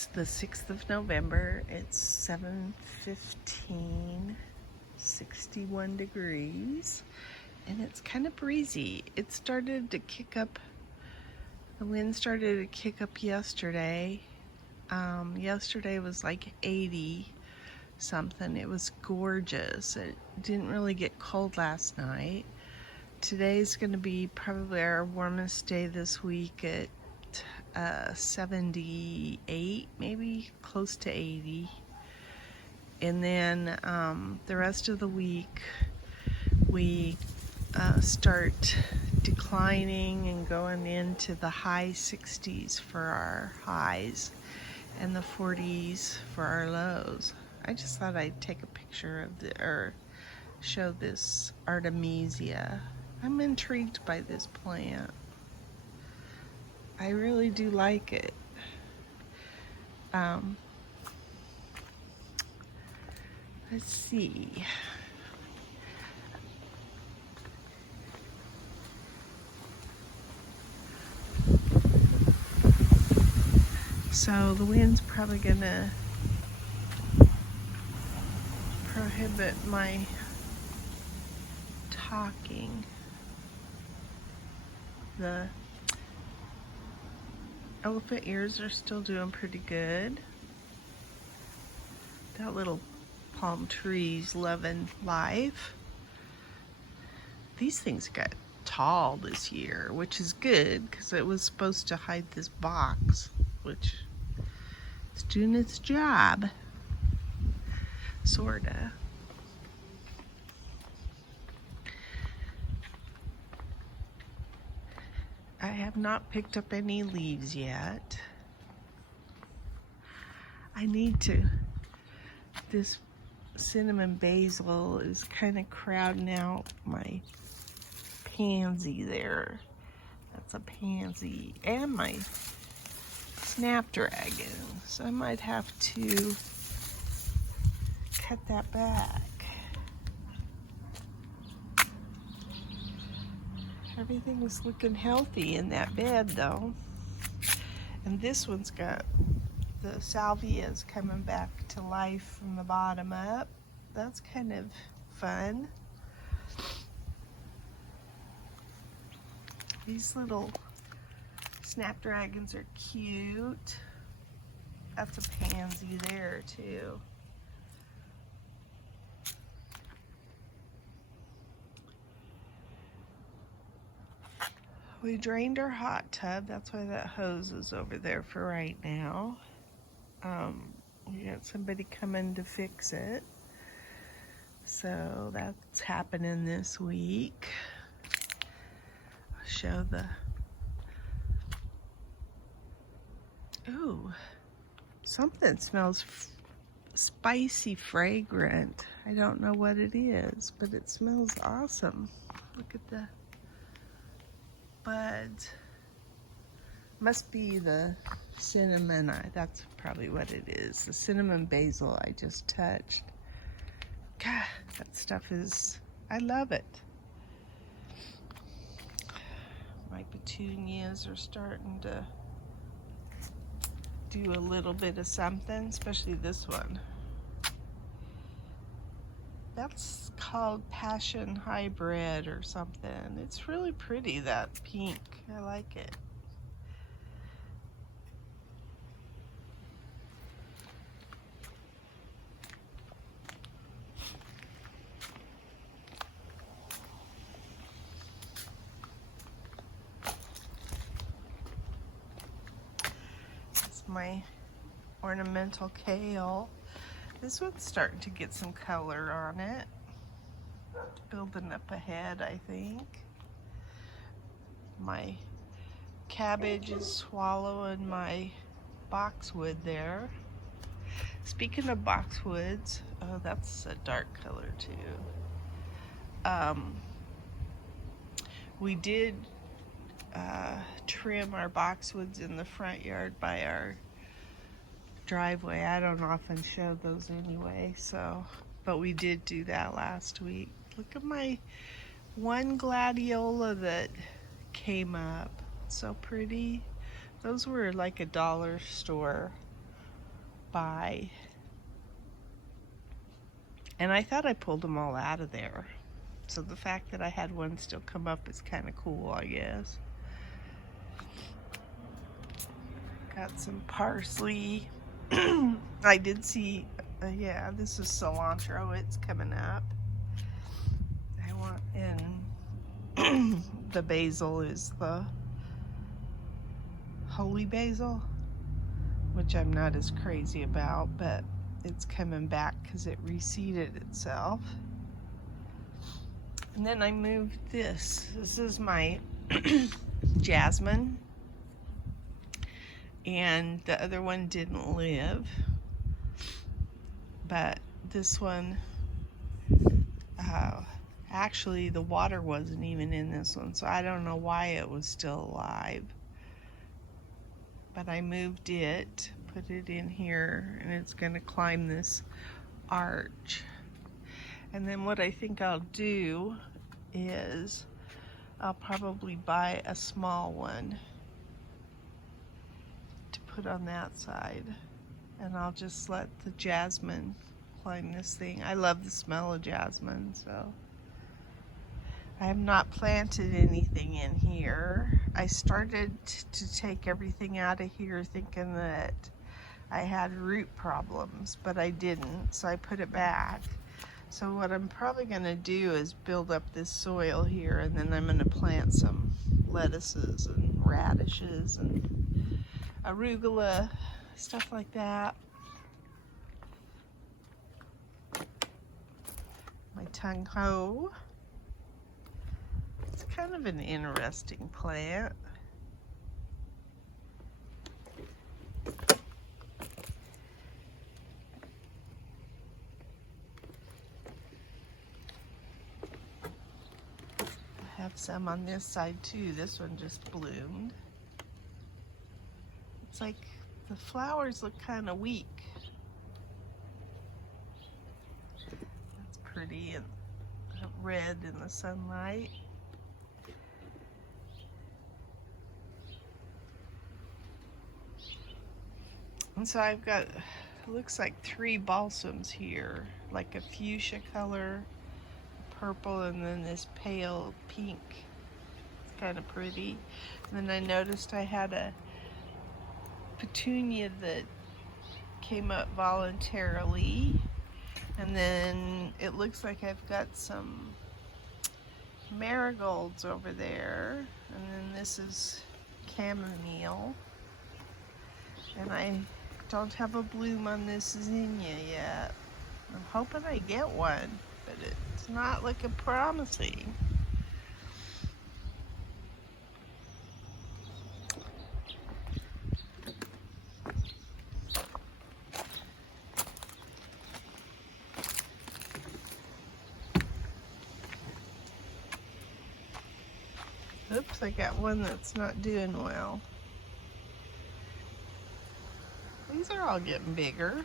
It's the 6th of November. It's 7:15, 61 degrees, and it's kind of breezy. It started to kick up, the wind started to kick up yesterday. Yesterday was like 80 something. It was gorgeous. It didn't really get cold last night. Today's going to be probably our warmest day this week at 78, maybe close to 80. And then the rest of the week we start declining and going into the high 60s for our highs and the 40s for our lows. I just thought I'd take a picture of or show this Artemisia. I'm intrigued by this plant. I really do like it. Let's see. So the wind's probably gonna prohibit my talking. The elephant ears are still doing pretty good. That little palm tree's loving life. These things got tall this year, which is good because it was supposed to hide this box, which is doing its job, sorta. I have not picked up any leaves yet. I need to. This cinnamon basil is kind of crowding out my pansy there. That's a pansy. And my snapdragon. So I might have to cut that back. Everything's looking healthy in that bed though. And this one's got the salvias coming back to life from the bottom up. That's kind of fun. These little snapdragons are cute. That's a pansy there too. We drained our hot tub. That's why that hose is over there for right now. We got somebody coming to fix it. So that's happening this week. I'll show the... Ooh, something smells spicy fragrant. I don't know what it is, but it smells awesome. Look at the buds. Must be the cinnamon. That's probably what it is. The cinnamon basil I just touched. God, that stuff is, I love it. My petunias are starting to do a little bit of something, especially this one. That's called Passion Hybrid or something. It's really pretty, that pink. I like it. That's my ornamental kale. This one's starting to get some color on it. Building up ahead, I think. My cabbage is swallowing my boxwood there. Speaking of boxwoods, oh, that's a dark color too. We did trim our boxwoods in the front yard by our driveway. I don't often show those anyway, so, but we did do that last week. Look at my one gladiola that came up. So pretty. Those were like a dollar store by. And I thought I pulled them all out of there. So the fact that I had one still come up is kind of cool, I guess. Got some parsley. I did see, yeah, this is cilantro. It's coming up. I want, and the basil is the holy basil, which I'm not as crazy about, but it's coming back because it reseeded itself. And then I moved this. This is my jasmine. And the other one didn't live. But this one, actually the water wasn't even in this one, so I don't know why it was still alive. But I moved it, put it in here, and it's going to climb this arch. And then what I think I'll do is I'll probably buy a small one to put on that side. And I'll just let the jasmine climb this thing. I love the smell of jasmine, so. I have not planted anything in here. I started to take everything out of here thinking that I had root problems, but I didn't, so I put it back. So what I'm probably gonna do is build up this soil here, and then I'm gonna plant some lettuces and radishes and arugula, stuff like that. My tung ho. It's kind of an interesting plant. I have some on this side too. This one just bloomed. It's like the flowers look kind of weak. That's pretty and red in the sunlight. And so I've got, it looks like 3 balsams here, like a fuchsia color, purple, and then this pale pink. It's kind of pretty. And then I noticed I had a petunia that came up voluntarily. And then it looks like I've got some marigolds over there. And then this is chamomile. And I don't have a bloom on this zinnia yet. I'm hoping I get one, but it's not looking promising. Oops, I got one that's not doing well. These are all getting bigger.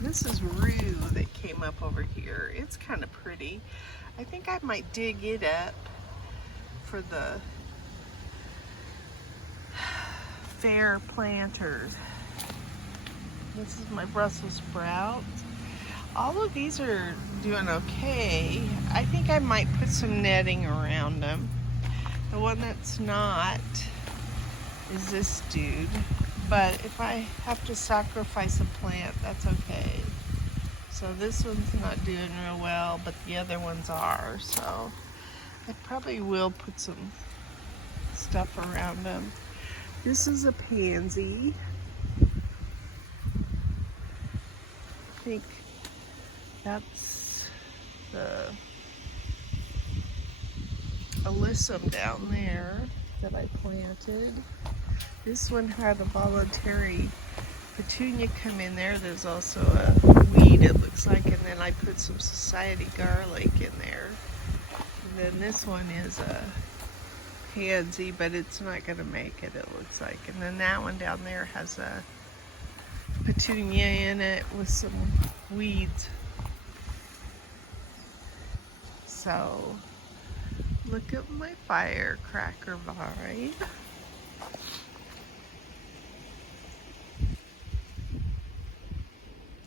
This is rue that came up over here. It's kind of pretty. I think I might dig it up for the fair planters. This is my Brussels sprouts. All of these are doing okay. I think I might put some netting around them. The one that's not is this dude. But if I have to sacrifice a plant, that's okay. So this one's not doing real well, but the other ones are. So I probably will put some stuff around them. This is a pansy. I think that's the alyssum down there that I planted. This one had a voluntary petunia come in there. There's also a weed, it looks like, and then I put some society garlic in there. then this one is a pansy, but it's not going to make it, it looks like. And then that one down there has a petunia in it with some weeds. So look at my firecracker vine.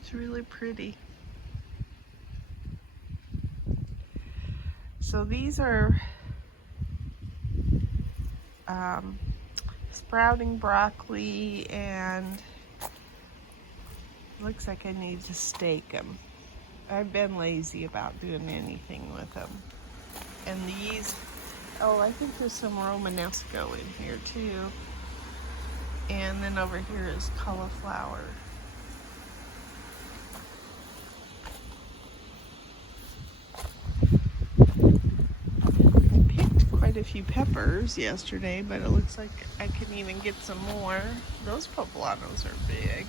It's really pretty. So these are sprouting broccoli, and looks like I need to stake them. I've been lazy about doing anything with them. And these, oh, I think there's some Romanesco in here too. And then over here is cauliflower. Quite a few peppers yesterday, but it looks like I can even get some more. Those poblanos are big.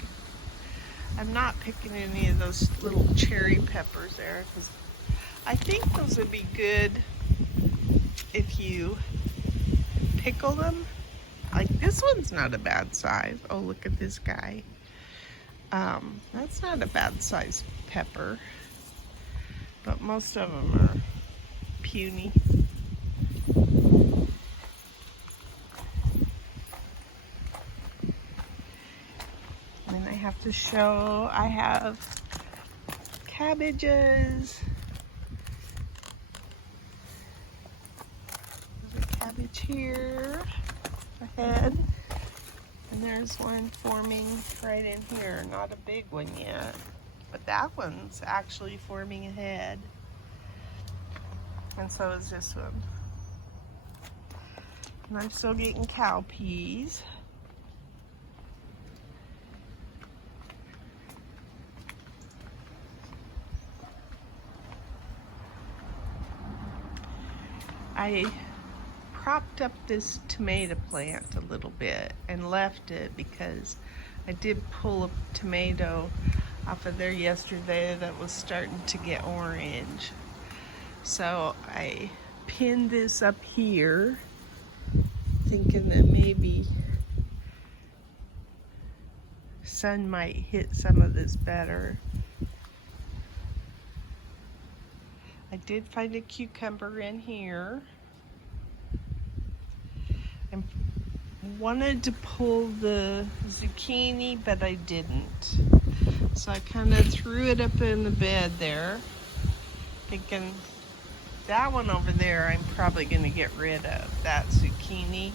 I'm not picking any of those little cherry peppers there because I think those would be good if you pickle them. Like this one's not a bad size. Oh, look at this guy. That's not a bad size pepper, but most of them are puny. And I have to show, I have cabbages. There's a cabbage here ahead. And there's one forming right in here. Not a big one yet, but that one's actually forming ahead. And so is this one. And I'm still getting cow peas. I propped up this tomato plant a little bit and left it because I did pull a tomato off of there yesterday that was starting to get orange. So I pinned this up here, thinking that maybe sun might hit some of this better. I did find a cucumber in here. I wanted to pull the zucchini, but I didn't. So I kind of threw it up in the bed there, thinking that one over there I'm probably going to get rid of, that zucchini.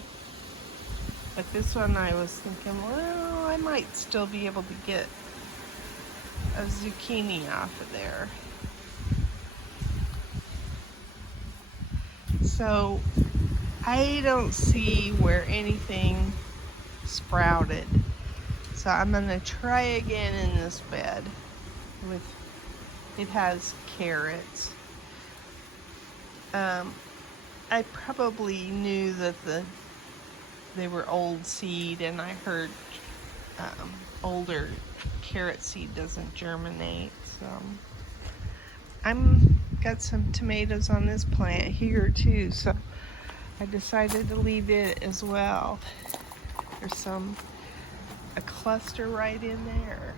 But this one I was thinking, well, I might still be able to get a zucchini off of there. So I don't see where anything sprouted. So I'm gonna try again in this bed with, it has carrots. I probably knew that they were old seed, and I heard older carrot seed doesn't germinate. So I'm got some tomatoes on this plant here too, so I decided to leave it as well. There's a cluster right in there,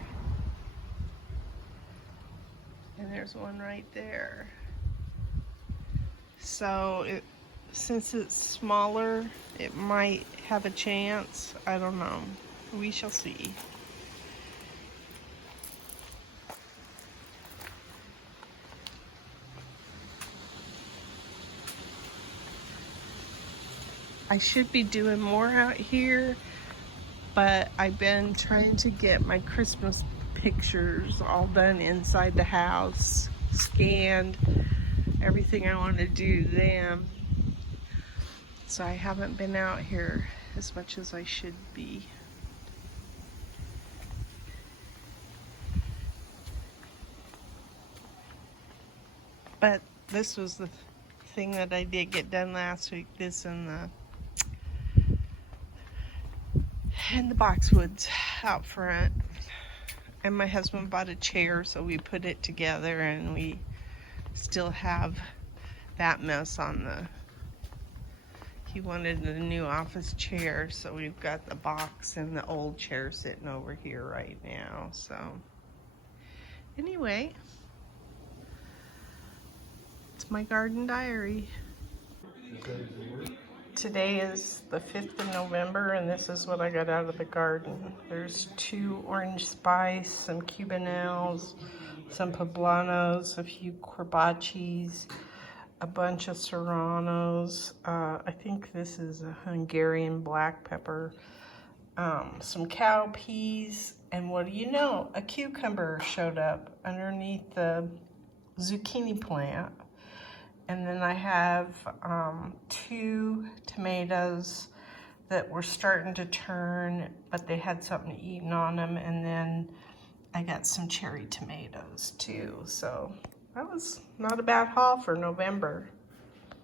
and there's one right there. So since it's smaller, it might have a chance. I don't know. We shall see. I should be doing more out here, but I've been trying to get my Christmas pictures all done inside the house, scanned, everything I want to do them. So I haven't been out here as much as I should be. But this was the thing that I did get done last week, this and the boxwoods out front. And my husband bought a chair, so we put it together, and we still have that mess on the, he wanted the new office chair, so we've got the box and the old chair sitting over here right now. So anyway, it's my garden diary. Today is the 5th of November, and this is what I got out of the garden. There's 2 orange spice, some cubanelles, some poblanos, a few corbachis, a bunch of serranos. I think this is a Hungarian black pepper, some cow peas, and what do you know? A cucumber showed up underneath the zucchini plant. And then I have 2 tomatoes that were starting to turn, but they had something eaten on them. And then I got some cherry tomatoes too. So that was not a bad haul for November.